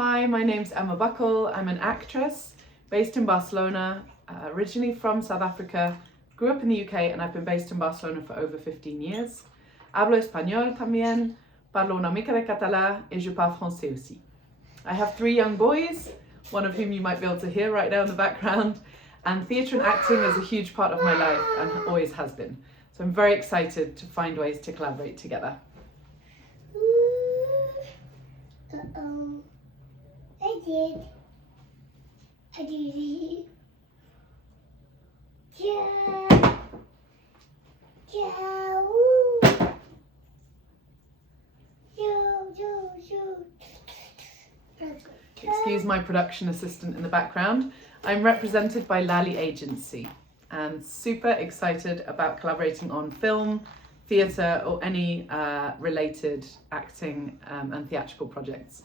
Hi, my name's Emma Buckle. I'm an actress based in Barcelona, originally from South Africa, grew up in the UK, and I've been based in Barcelona for over 15 years. Hablo español también, parlo una mica de català et je parle français aussi. I have 3 young boys, one of whom you might be able to hear right now in the background, and theatre and acting is a huge part of my life and always has been. So I'm very excited to find ways to collaborate together. Uh-oh. I did it. Yeah. Yeah. Woo. Excuse my production assistant in the background. I'm represented by Lally Agency and super excited about collaborating on film, theatre or any related acting and theatrical projects.